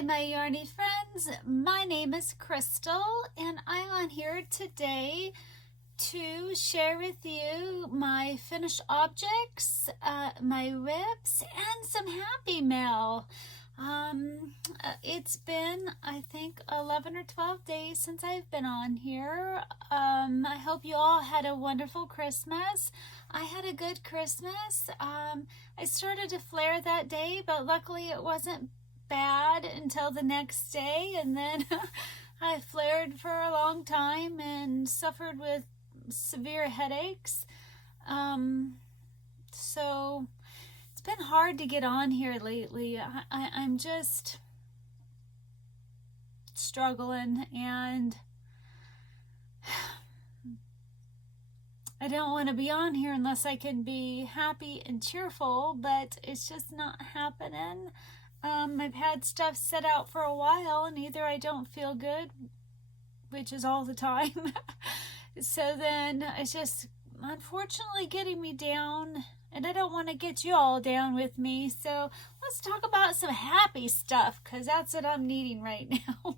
Hi, my yarny friends. My name is Crystal, and I'm on here today to share with you my finished objects, my WIPS, and some happy mail. It's been, I think, 11 or 12 days since I've been on here. I hope you all had a wonderful Christmas. I had a good Christmas. I started to flare that day, but luckily it wasn't bad until the next day, and then I flared for a long time and suffered with severe headaches. So it's been hard to get on here lately. I'm just struggling, and I don't want to be on here unless I can be happy and cheerful, but it's just not happening. I've had stuff set out for a while, and either I don't feel good, which is all the time, so then it's just unfortunately getting me down, and I don't want to get you all down with me. So let's talk about some happy stuff, because that's what I'm needing right now.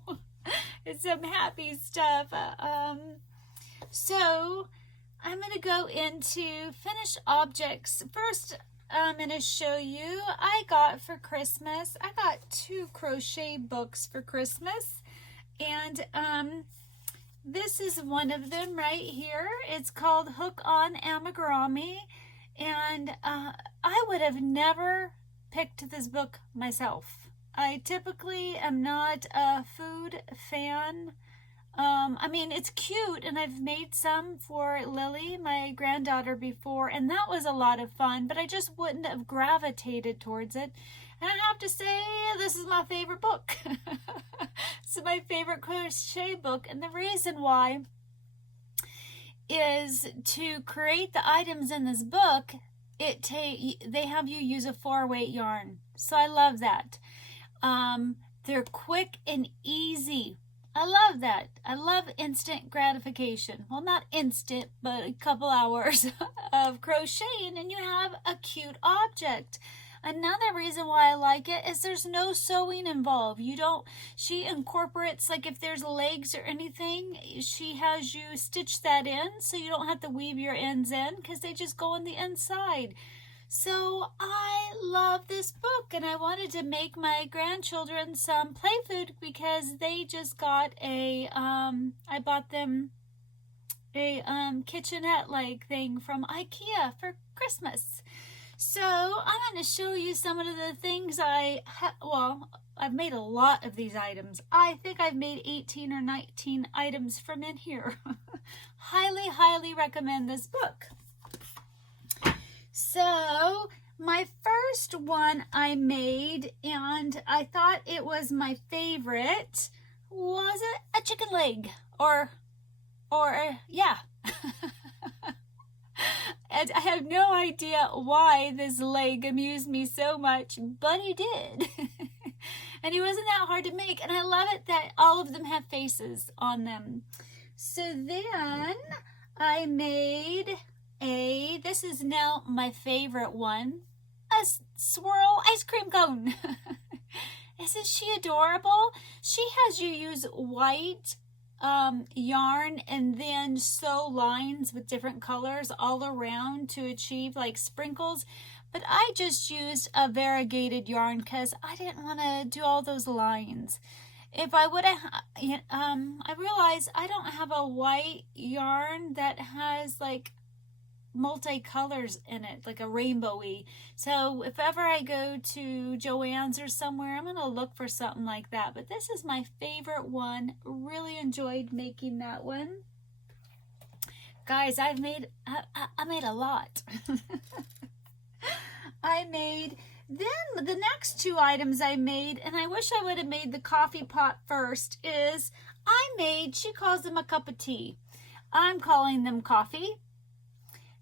It's some happy stuff. So I'm going to go into finished objects. First, I'm going to show you, I got for Christmas, I got 2 crochet books for Christmas, and this is one of them right here. It's called Hook on Amigurumi, and I would have never picked this book myself. I typically am not a food fan. I mean, it's cute, and I've made some for Lily, my granddaughter, before, and that was a lot of fun, but I just wouldn't have gravitated towards it. And I have to say, this is my favorite book. It's my favorite crochet book, and the reason why is to create the items in this book, they have you use a 4-weight yarn, so I love that. They're quick and easy. I love that. I love instant gratification. Well, not instant, but a couple hours of crocheting, and you have a cute object. Another reason why I like it is there's no sewing involved. She incorporates, like if there's legs or anything, she has you stitch that in, so you don't have to weave your ends in, because they just go on the inside. So I love this book, and I wanted to make my grandchildren some play food, because they just got I bought them a kitchenette-like thing from IKEA for Christmas. So I'm going to show you some of the things I've made a lot of these items. I think I've made 18 or 19 items from in here. Highly, highly recommend this book. So my first one I made, and I thought it was my favorite, was a chicken leg, or yeah. And I have no idea why this leg amused me so much, but it did. And it wasn't that hard to make, and I love it that all of them have faces on them. So then I made this is now my favorite one, a swirl ice cream cone. Isn't she adorable? She has you use white yarn and then sew lines with different colors all around to achieve like sprinkles, but I just used a variegated yarn because I didn't want to do all those lines. If I would have, I realized I don't have a white yarn that has like multicolors in it, like a rainbowy. So if ever I go to Joann's or somewhere, I'm gonna look for something like that. But this is my favorite one. Really enjoyed making that one, guys. I made a lot. Then the next 2 items I made, and I wish I would have made the coffee pot first, is she calls them a cup of tea. I'm calling them coffee.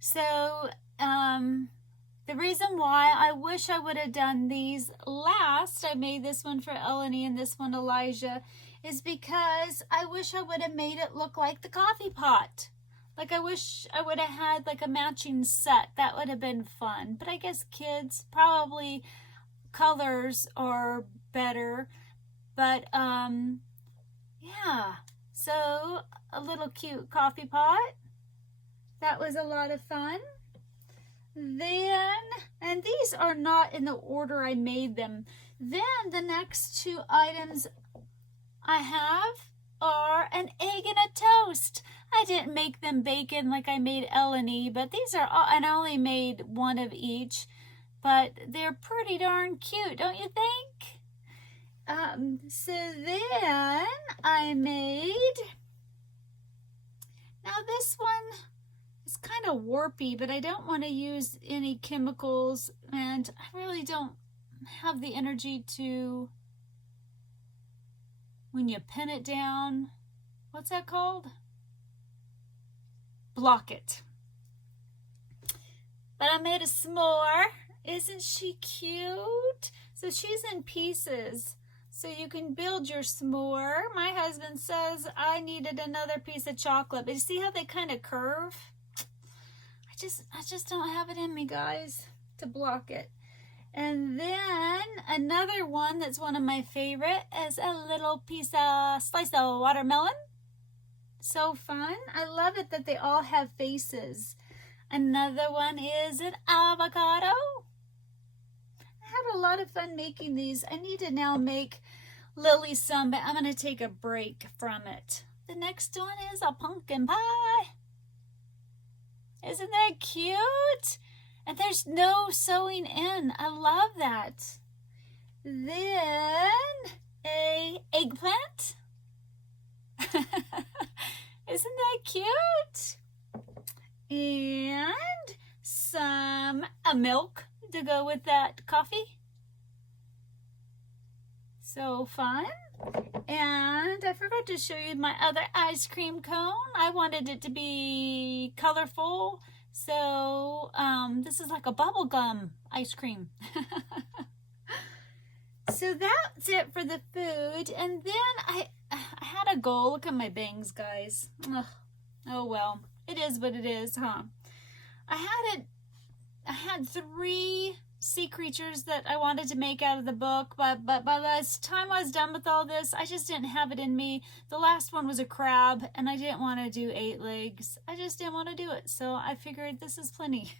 So the reason why I wish I would have done these last, I made this one for Eleni and this one Elijah, is because I wish I would have made it look like the coffee pot. Like I wish I would have had like a matching set. That would have been fun. But I guess kids, probably colors are better. But yeah, so a little cute coffee pot. That was a lot of fun. Then, and these are not in the order I made them. Then the next two items I have are an egg and a toast. I didn't make them bacon like I made Eleni, but these are all, and I only made one of each, but they're pretty darn cute, don't you think? So then I made, now this one is kind of warpy, but I don't want to use any chemicals, and I really don't have the energy to, when you pin it down, what's that called? Block it. But I made a s'more. Isn't she cute? So she's in pieces. So you can build your s'more. My husband says I needed another piece of chocolate. But you see how they kind of curve? I just don't have it in me, guys, to block it. And then another one that's one of my favorite is a little slice of watermelon. So fun. I love it that they all have faces. Another one is an avocado. I had a lot of fun making these. I need to now make Lily some, but I'm going to take a break from it. The next one is a pumpkin pie. Isn't that cute? And there's no sewing in. I love that. Then a eggplant. Isn't that cute? And some milk to go with that coffee. So fun. And I forgot to show you my other ice cream cone. I wanted it to be colorful. So this is like a bubblegum ice cream. So that's it for the food. And then I had a goal. Look at my bangs, guys. Ugh. Oh well, it is what it is, huh? I had 3 sea creatures that I wanted to make out of the book, but by the time I was done with all this, I just didn't have it in me. The last one was a crab, and I didn't want to do 8 legs. I just didn't want to do it, so I figured this is plenty.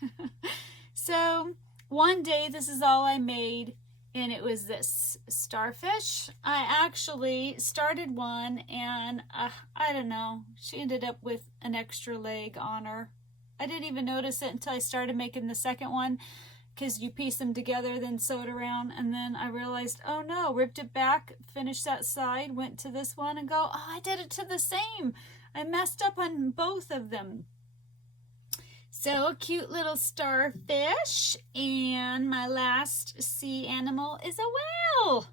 So one day, this is all I made, and it was this starfish. I actually started one, and I don't know, she ended up with an extra leg on her. I didn't even notice it until I started making the second one, because you piece them together, then sew it around, and then I realized, oh no, ripped it back, finished that side, went to this one and go, oh, I did it to the same. I messed up on both of them. So a cute little starfish, and my last sea animal is a whale.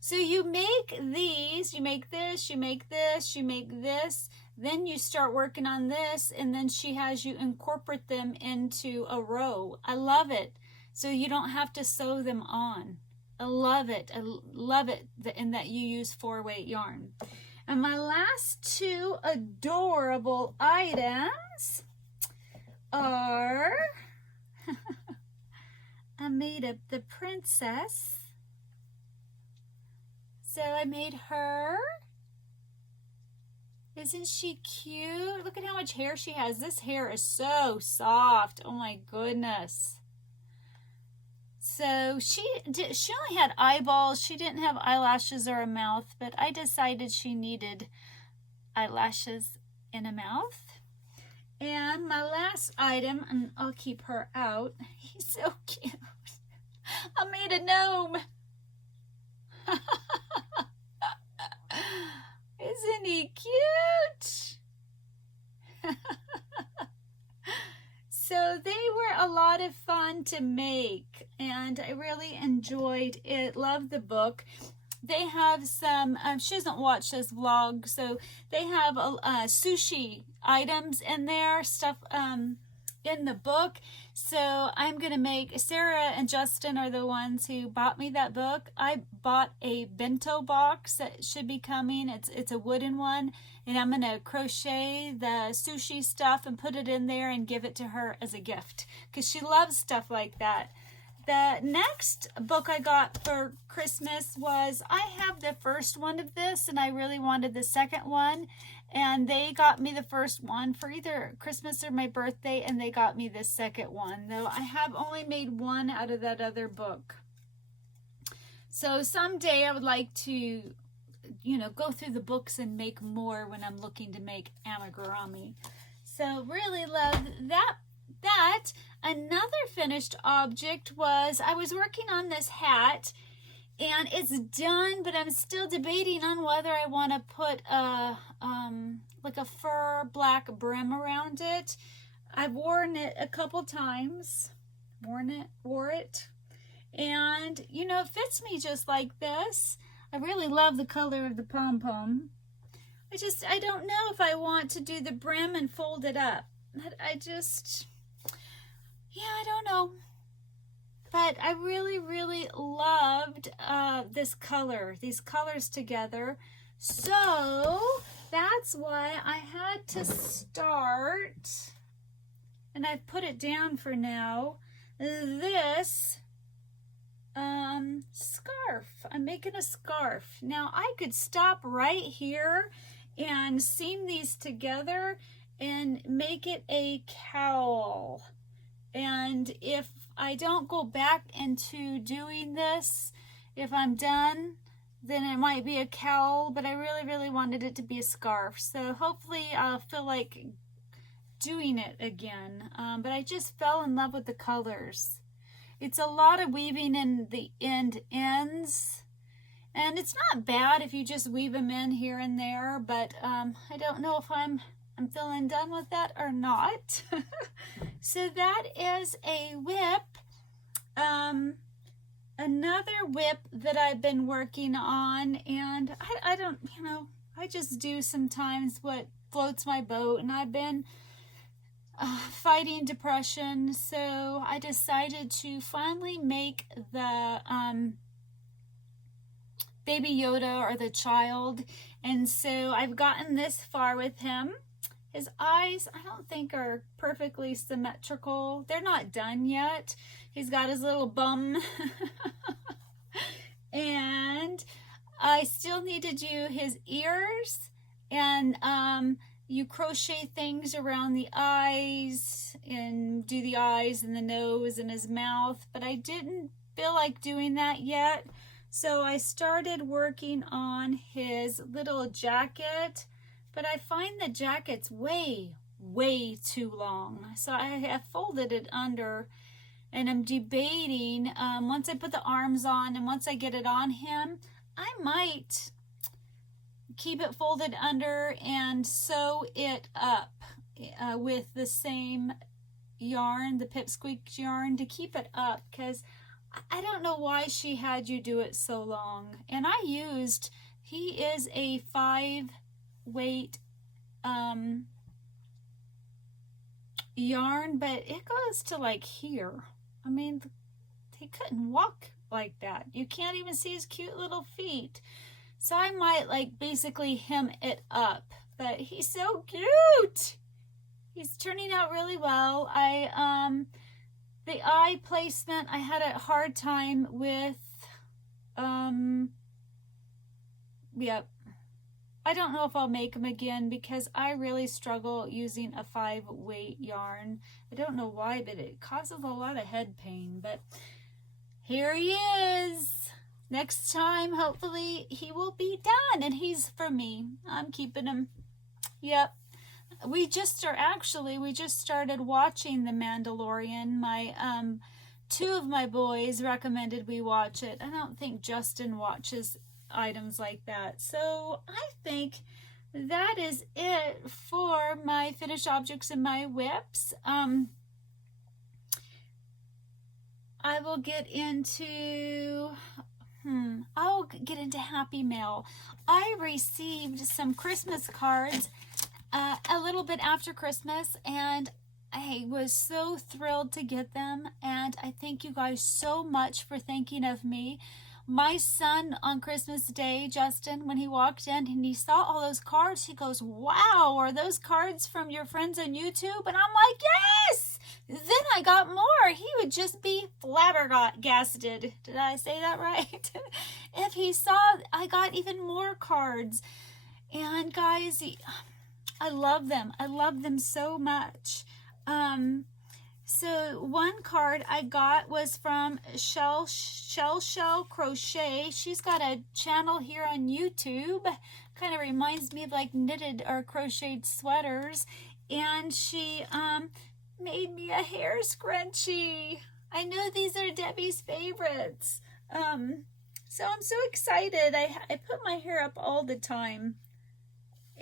So you make these, you make this, you make this, you make this, then you start working on this, and then she has you incorporate them into a row. I love it. So you don't have to sew them on. I love it. I love it in that you use 4-weight yarn. And my last 2 adorable items are, I made up the princess. So I made her. Isn't she cute? Look at how much hair she has. This hair is so soft. Oh my goodness. So she only had eyeballs. She didn't have eyelashes or a mouth, but I decided she needed eyelashes and a mouth. And my last item, and I'll keep her out. He's so cute. I made a gnome. Isn't he cute? So they were a lot of fun to make, and I really enjoyed it. Loved the book. They have some, she doesn't watch this vlog, so they have sushi items in there, stuff in the book. So I'm going to make, Sarah and Justin are the ones who bought me that book. I bought a bento box that should be coming. It's a wooden one, and I'm going to crochet the sushi stuff and put it in there and give it to her as a gift, because she loves stuff like that. The next book I got for Christmas was, I have the first one of this and I really wanted the second one, and they got me the first one for either Christmas or my birthday, and they got me the second one, though I have only made one out of that other book. So someday I would like to, you know, go through the books and make more when I'm looking to make amigurumi. So really love that. Another finished object was, I was working on this hat and it's done, but I'm still debating on whether I want to put a like a fur black brim around it. I've worn it a couple times, wore it, and you know, it fits me just like this. I really love the color of the pom-pom. I don't know if I want to do the brim and fold it up. Yeah, I don't know. But I really, really loved this color, these colors together. So that's why I had to start, and I've put it down for now, this scarf. I'm making a scarf. Now I could stop right here and seam these together and make it a cowl. And if I don't go back into doing this, if I'm done, then it might be a cowl, but I really, really wanted it to be a scarf. So hopefully I'll feel like doing it again. But I just fell in love with the colors. It's a lot of weaving in the ends. And it's not bad if you just weave them in here and there, but I don't know if I'm feeling done with that or not. So that is a WIP. Another WIP that I've been working on, and I don't, you know, I just do sometimes what floats my boat, and I've been fighting depression, so I decided to finally make the Baby Yoda, or the child, and so I've gotten this far with him. His eyes, I don't think, are perfectly symmetrical. They're not done yet. He's got his little bum. And I still need to do his ears. And you crochet things around the eyes and do the eyes and the nose and his mouth. But I didn't feel like doing that yet. So I started working on his little jacket. But I find the jacket's way too long. So I have folded it under, and I'm debating, once I put the arms on and once I get it on him, I might keep it folded under and sew it up with the same yarn, the Pipsqueak yarn, to keep it up, because I don't know why she had you do it so long. And he is a 5-weight yarn, but it goes to like here. I mean, he couldn't walk like that. You can't even see his cute little feet. So I might like basically hem it up, but he's so cute. He's turning out really well. The eye placement, I had a hard time with, yep. I don't know if I'll make them again because I really struggle using a 5-weight yarn. I don't know why, but it causes a lot of head pain. But here he is. Next time, hopefully, he will be done. And he's for me. I'm keeping him. Yep. We just started watching The Mandalorian. My 2 of my boys recommended we watch it. I don't think Justin watches items like that. So I think that is it for my finished objects and my WIPs. I will get into Happy Mail. I received some Christmas cards a little bit after Christmas, and I was so thrilled to get them, and I thank you guys so much for thinking of me. My son on Christmas Day, Justin, when he walked in and he saw all those cards, he goes, "Wow, are those cards from your friends on YouTube?" And I'm like, "Yes, Then I got more. He would just be flabbergasted. Did I say that right? If he saw I got even more cards. And guys, I love them. I love them so much. So one card I got was from Chelle Crochet. She's got a channel here on YouTube. Kind of reminds me of like knitted or crocheted sweaters. And she made me a hair scrunchie. I know these are Debbie's favorites. So I'm so excited. I put my hair up all the time.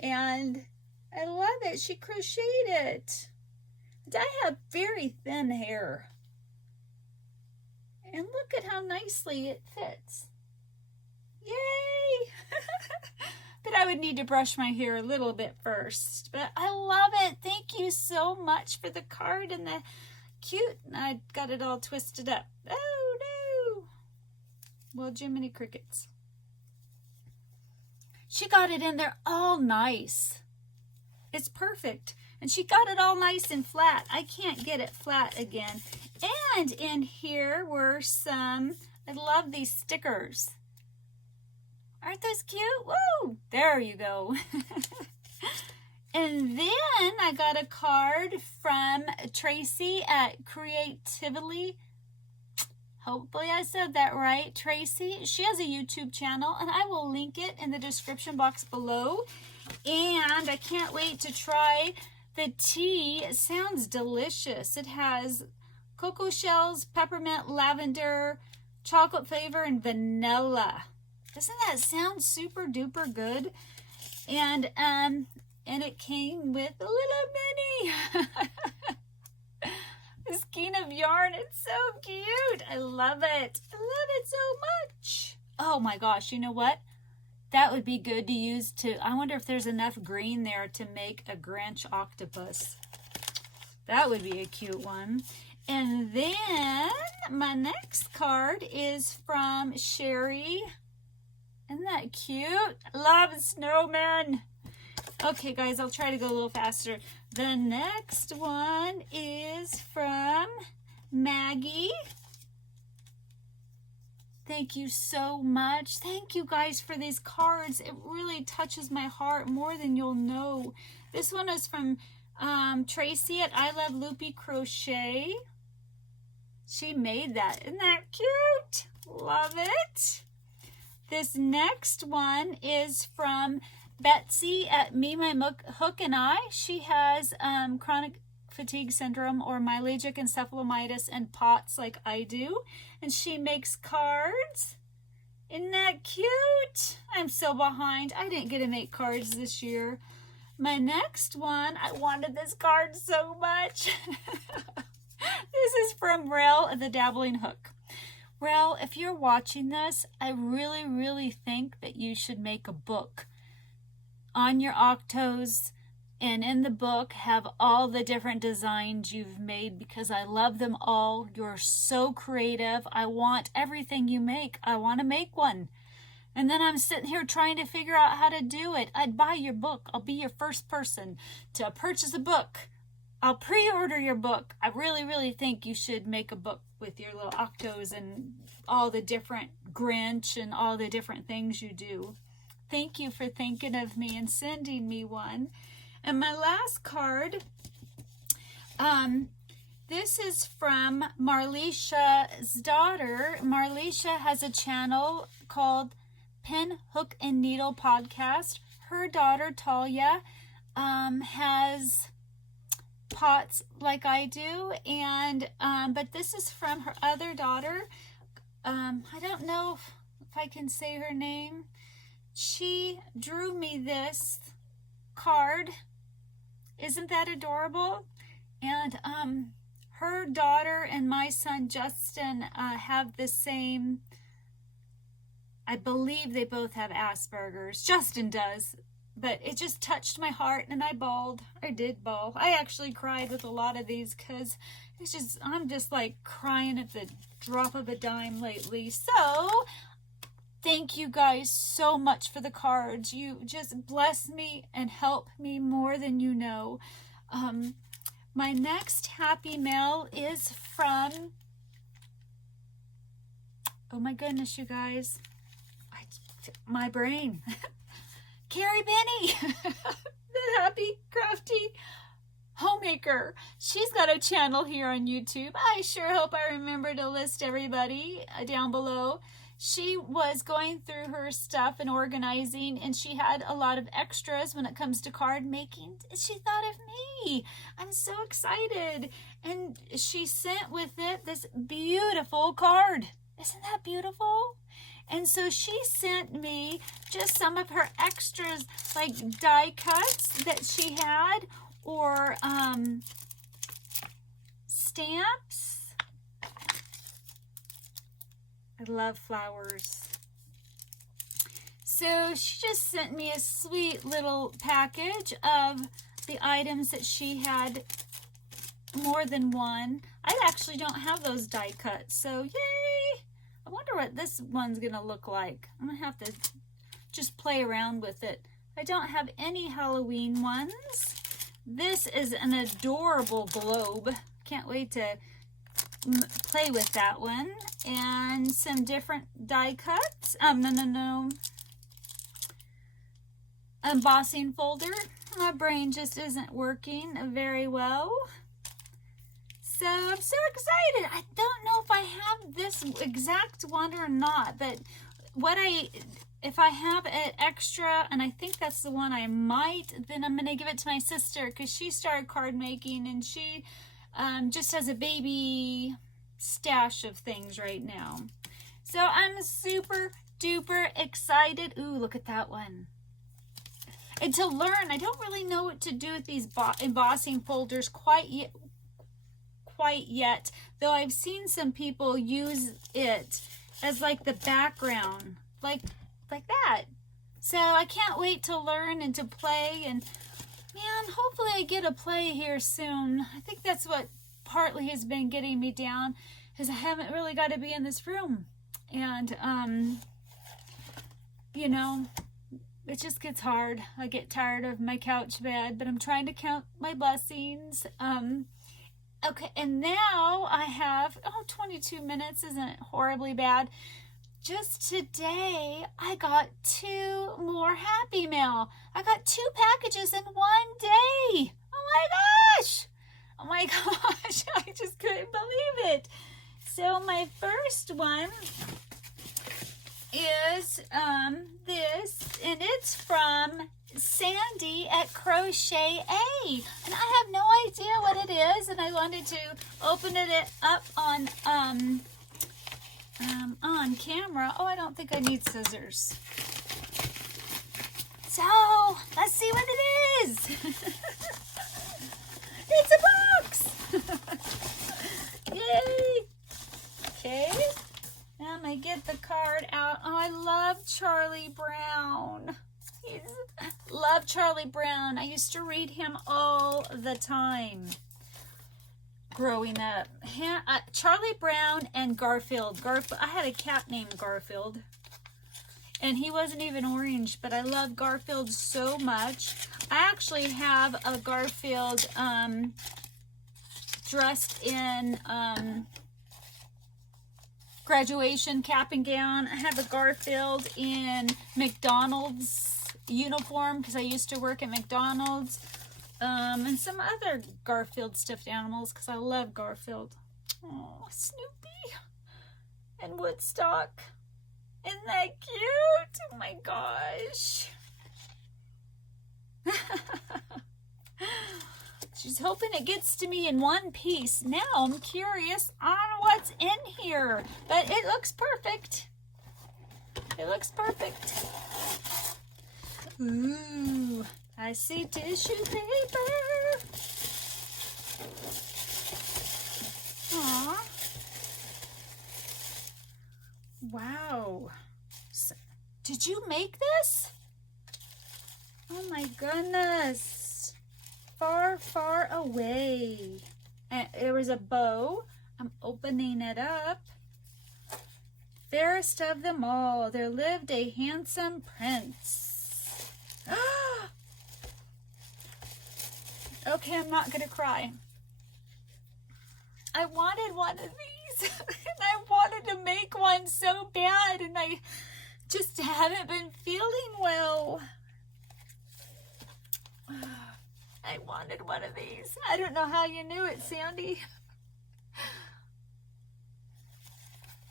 And I love it. She crocheted it. And I have very thin hair. And look at how nicely it fits. Yay! But I would need to brush my hair a little bit first. But I love it. Thank you so much for the card and the cute. I got it all twisted up. Oh no! Well, Jiminy Crickets. She got it in there all nice. It's perfect. And she got it all nice and flat. I can't get it flat again. And in here were some, I love these stickers. Aren't those cute? Woo! There you go. And then I got a card from Tracy at Creatively. Hopefully I said that right. Tracy, she has a YouTube channel, and I will link it in the description box below. And I can't wait to try the tea. It sounds delicious. It has cocoa shells, peppermint, lavender, chocolate flavor, and vanilla. Doesn't that sound super duper good? And it came with a little mini skein of yarn. It's so cute. I love it. I love it so much. Oh my gosh, you know what? That would be good to use I wonder if there's enough green there to make a Grinch octopus. That would be a cute one. And then my next card is from Sherry. Isn't that cute? I love snowmen. Okay, guys, I'll try to go a little faster. The next one is from Maggie. Thank you so much. Thank you guys for these cards. It really touches my heart more than you'll know. This one is from Tracy at I Love Loopy Crochet. She made that. Isn't that cute? Love it. This next one is from Betsy at Me, My Hook, and I. She has chronic fatigue syndrome or myalgic encephalomyelitis and POTS like I do. And she makes cards. Isn't that cute? I'm so behind. I didn't get to make cards this year. My next one, I wanted this card so much. This is from Rel at the Dabbling Hook. Rel, if you're watching this, I really, really think that you should make a book on your Octos, and in the book have all the different designs you've made because I love them all. You're so creative. I want everything you make. I want to make one. And then I'm sitting here trying to figure out how to do it. I'd buy your book. I'll be your first person to purchase a book. I'll pre-order your book. I really, really think you should make a book with your little Octos and all the different Grinch and all the different things you do. Thank you for thinking of me and sending me one. And my last card, this is from Marlisha's daughter. Marlisha has a channel called Pin, Hook, and Needle Podcast. Her daughter, Talia, has POTS like I do, and but this is from her other daughter. I don't know if I can say her name. She drew me this card. Isn't that adorable? And her daughter and my son Justin have the same, I believe they both have Asperger's. Justin does. But it just touched my heart and I bawled. I did bawl. I actually cried with a lot of these because it's just, I'm just like crying at the drop of a dime lately. So thank you guys so much for the cards. You just bless me and help me more than you know. My next happy mail is from, oh my goodness, you guys, my brain. Carrie Benny, the happy crafty homemaker. She's got a channel here on YouTube. I sure hope I remember to list everybody down below. She was going through her stuff and organizing, and she had a lot of extras when it comes to card making. She thought of me. I'm so excited. And she sent with it this beautiful card. Isn't that beautiful? And so she sent me just some of her extras, like die cuts that she had, or stamps. I love flowers. So she just sent me a sweet little package of the items that she had, more than one. I actually don't have those die cuts, so yay! I wonder what this one's gonna look like. I'm gonna have to just play around with it. I don't have any Halloween ones. This is an adorable globe. Can't wait to play with that one. And some different die cuts. Embossing folder. My brain just isn't working very well. So I'm so excited. I don't know if I have this exact one or not, but if I have an extra, and I think that's the one I might, then I'm going to give it to my sister, because she started card making, and she just has a baby stash of things right now. So I'm super duper excited. Ooh, look at that one. And to learn, I don't really know what to do with these embossing folders quite yet, though I've seen some people use it as like the background, like that. So I can't wait to learn and to play, and man, hopefully I get a play here soon. I think that's what partly has been getting me down, is I haven't really got to be in this room, and you know, it just gets hard. I get tired of my couch bed, but I'm trying to count my blessings. Okay, and now I have 22 minutes isn't horribly bad. Just today, I got 2 more happy mail. I got 2 packages in one day. Oh my gosh! Oh my gosh, I just couldn't believe it. So my first one is this, and it's from Sandy at Crochet Eh, and I have no idea what it is, and I wanted to open it up on camera. Oh, I don't think I need scissors. So let's see what it is. It's a box. Yay! Okay, now I'm gonna get the card out. Oh, I love Charlie Brown. Love Charlie Brown. I used to read him all the time growing up. Charlie Brown and Garfield. I had a cat named Garfield, and he wasn't even orange, but I love Garfield so much. I actually have a Garfield dressed in graduation cap and gown. I have a Garfield in McDonald's uniform, because I used to work at McDonald's, and some other Garfield stuffed animals, because I love Garfield. Oh, Snoopy and Woodstock. Isn't that cute? Oh my gosh. She's hoping it gets to me in one piece. Now I'm curious on what's in here, but it looks perfect. It looks perfect. Ooh, I see tissue paper. Aw. Wow. Did you make this? Oh my goodness. Far, far away. And there was a bow. I'm opening it up. Fairest of them all, there lived a handsome prince. Okay, I'm not gonna cry. I wanted one of these. And I wanted to make one so bad, and I just haven't been feeling well. I wanted one of these. I don't know how you knew it, Sandy.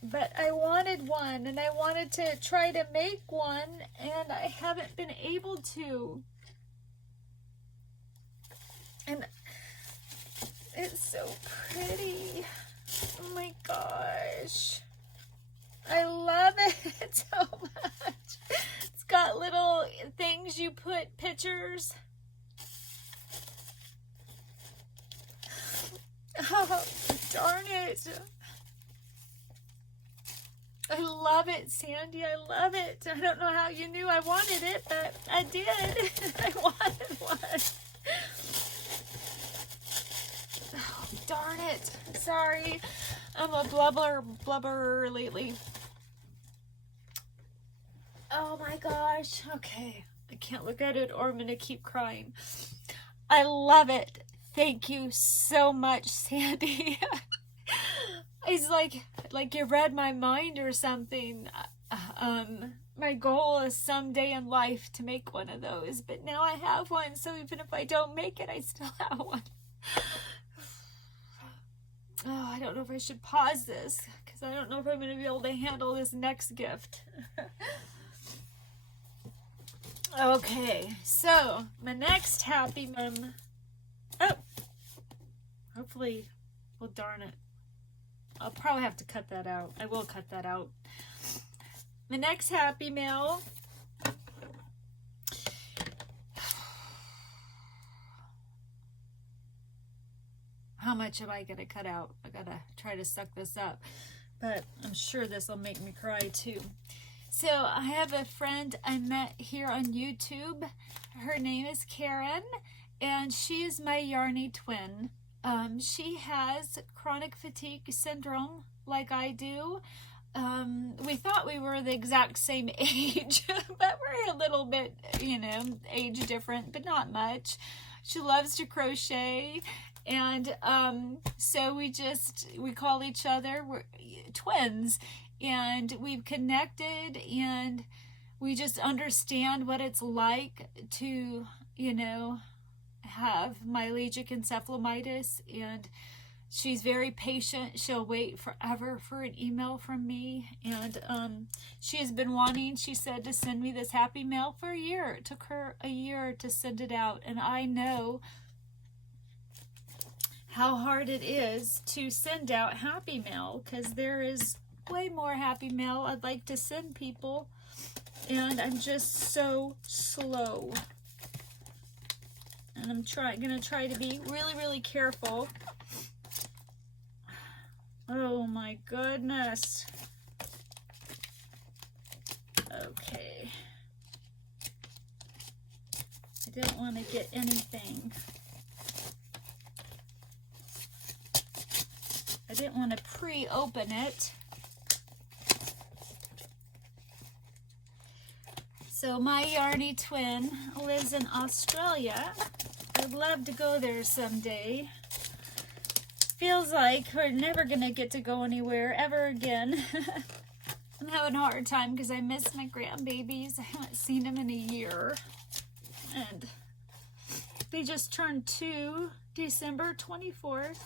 But I wanted one, and I wanted to try to make one, and I haven't been able to. And it's so pretty. Oh my gosh. I love it so much. It's got little things you put pictures. Oh, darn it. I love it, Sandy. I love it. I don't know how you knew I wanted it, but I did. I wanted one. Oh, darn it. Sorry. I'm a blubberer lately. Oh my gosh. Okay. I can't look at it or I'm going to keep crying. I love it. Thank you so much, Sandy. It's like you read my mind or something. My goal is someday in life to make one of those, but now I have one, so even if I don't make it, I still have one. Oh, I don't know if I should pause this, because I don't know if I'm going to be able to handle this next gift. Okay, so my next happy mom. Oh, hopefully, well, darn it. I'll probably have to cut that out. I will cut that out. The next happy mail. How much am I going to cut out? I got to try to suck this up. But I'm sure this will make me cry too. So I have a friend I met here on YouTube. Her name is Karen. And she is my Yarny twin. She has chronic fatigue syndrome like I do. We thought we were the exact same age, but we're a little bit, you know, age different, but not much. She loves to crochet, and so we call each other, we're twins, and we've connected, and we just understand what it's like to, you know, have myalgic encephalomyelitis, and she's very patient. She'll wait forever for an email from me, and she has been wanting, she said, to send me this happy mail for a year. It took her a year to send it out, and I know how hard it is to send out happy mail, because there is way more happy mail I'd like to send people, and I'm just so slow. And I'm gonna try to be really, really careful. Oh my goodness. Okay. I didn't want to get anything. I didn't want to pre-open it. So my Yarny twin lives in Australia. I'd love to go there someday. Feels like we're never gonna get to go anywhere ever again. I'm having a hard time because I miss my grandbabies. I haven't seen them in a year. And they just turned 2 December 24th.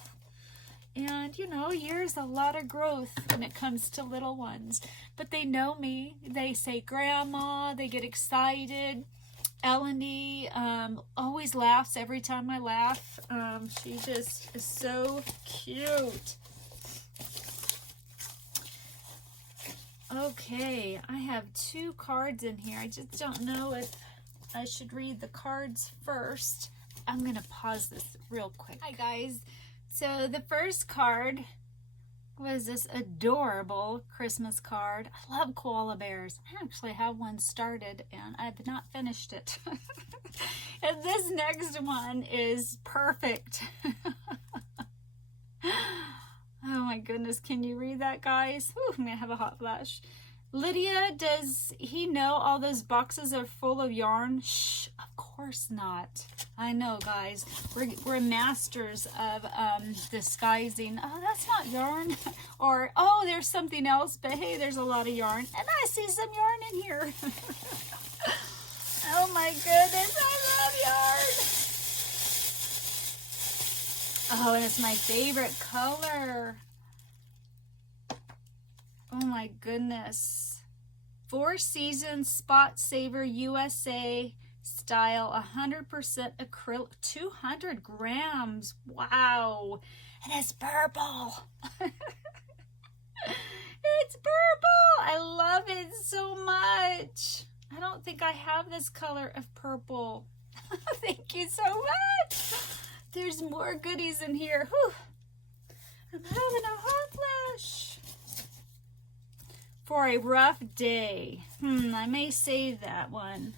And, you know, a year is a lot of growth when it comes to little ones. But they know me. They say grandma. They get excited. Eleni always laughs every time I laugh. She just is so cute. Okay, I have 2 cards in here. I just don't know if I should read the cards first. I'm going to pause this real quick. Hi, guys. So the first card was this adorable Christmas card. I love koala bears. I actually have one started and I've not finished it. And this next one is perfect. Oh my goodness, can you read that, guys? Whew, I'm gonna have a hot flash. Lydia, does he know all those boxes are full of yarn? Shh, of course not. I know, guys. We're masters of disguising. Oh, that's not yarn. Or, oh, there's something else. But hey, there's a lot of yarn. And I see some yarn in here. Oh my goodness, I love yarn. Oh, and it's my favorite color. Oh my goodness. 4 Seasons Spot Saver USA style, 100% acrylic, 200 grams. Wow. And it's purple. It's purple. I love it so much. I don't think I have this color of purple. Thank you so much. There's more goodies in here. Whew. I'm having a hot flash. For a rough day. I may save that one.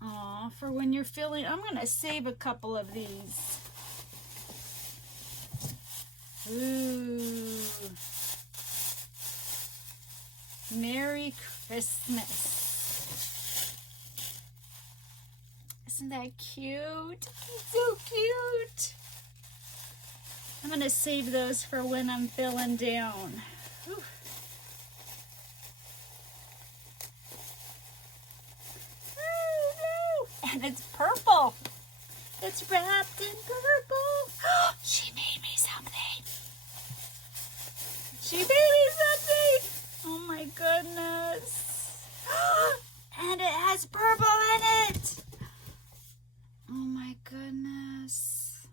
Aw, for when you're feeling, I'm going to save a couple of these. Ooh. Merry Christmas. Isn't that cute? So cute. I'm going to save those for when I'm feeling down. Whew. And it's purple. It's wrapped in purple. She made me something. She made me something. Oh my goodness. And it has purple in it. Oh my goodness.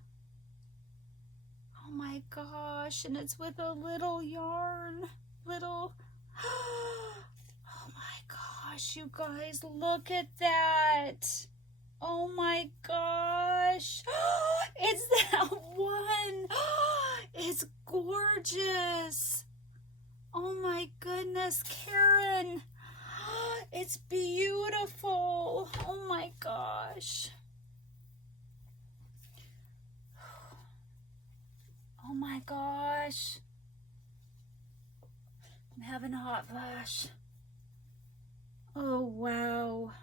Oh my gosh. And it's with a little yarn. Little. Oh my gosh, you guys, look at that. Oh my gosh. It's that one. It's gorgeous. Oh my goodness, Karen. It's beautiful. Oh my gosh. Oh my gosh. I'm having a hot flash. Oh wow.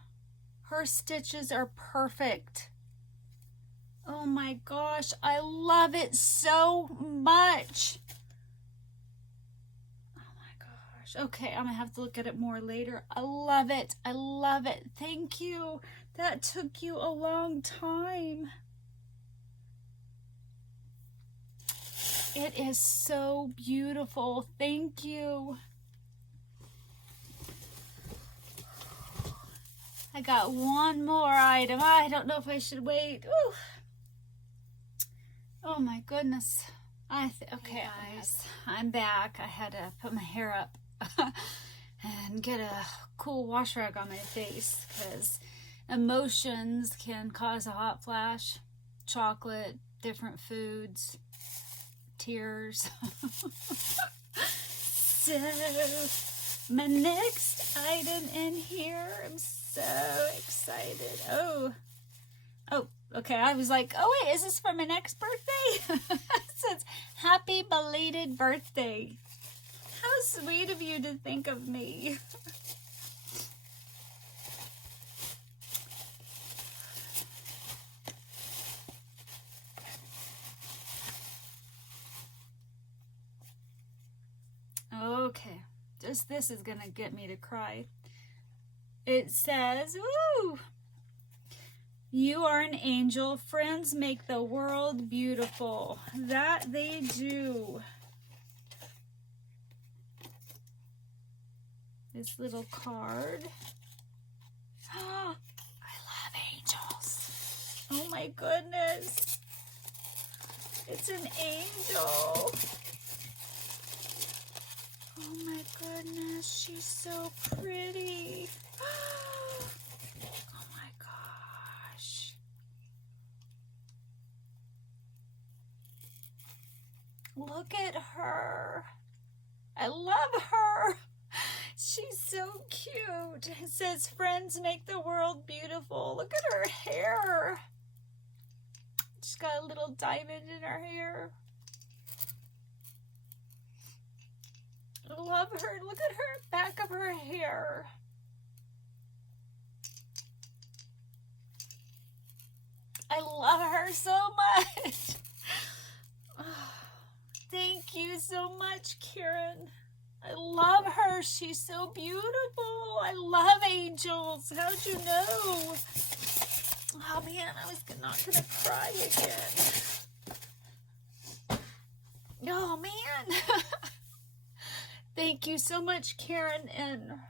Her stitches are perfect. Oh my gosh, I love it so much. Oh my gosh. Okay, I'm gonna have to look at it more later. I love it. I love it. Thank you. That took you a long time. It is so beautiful. Thank you. I got one more item. I don't know if I should wait. Ooh. Oh my goodness. Okay, guys, I'm back. I had to put my hair up and get a cool wash rag on my face because emotions can cause a hot flash. Chocolate, different foods, tears. So, my next item in here, I'm so excited. Oh, okay. I was like, oh wait, is this for my next birthday? It says, happy belated birthday. How sweet of you to think of me. Okay, just this is gonna get me to cry. It says, ooh, you are an angel. Friends make the world beautiful. That they do. This little card. Oh, I love angels. Oh my goodness. It's an angel. Oh my goodness, she's so pretty. Oh my gosh. Look at her. I love her. She's so cute. It says, friends make the world beautiful. Look at her hair. She's got a little diamond in her hair. I love her. Look at her back of her hair. I love her so much. Oh, thank you so much, Karen. I love her. She's so beautiful. I love angels. How'd you know? Oh man, I was not gonna cry again. Oh man. Thank you so much, Karen. And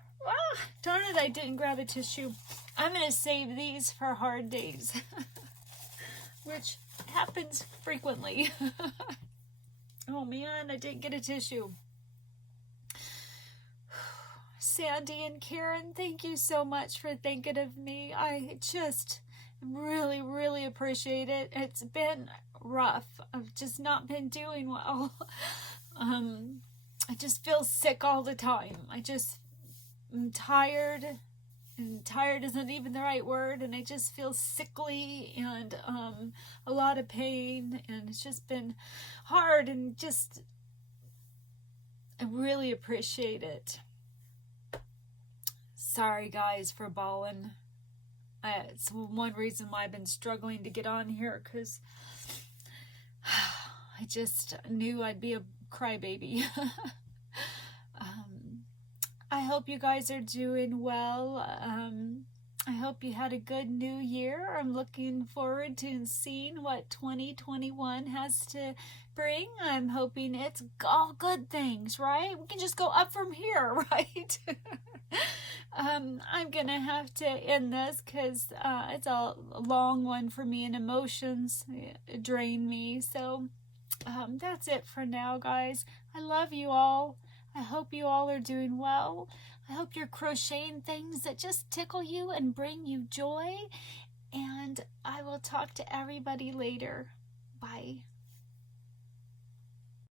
darn it, I didn't grab a tissue. I'm gonna save these for hard days, which happens frequently. Oh man, I didn't get a tissue. Sandy and Karen, thank you so much for thinking of me. I just really, really appreciate it. It's been rough. I've just not been doing well. I just feel sick all the time. I'm tired, and tired isn't even the right word, and I just feel sickly and a lot of pain, and it's just been hard, and just I really appreciate it. Sorry guys for bawling. It's one reason why I've been struggling to get on here, because I just knew I'd be a crybaby. I hope you guys are doing well. I hope you had a good new year. I'm looking forward to seeing what 2021 has to bring. I'm hoping it's all good things, right? We can just go up from here, right? I'm gonna have to end this because it's a long one for me, and emotions drain me. So that's it for now, guys. I love you all. I hope you all are doing well. I hope you're crocheting things that just tickle you and bring you joy. And I will talk to everybody later. Bye.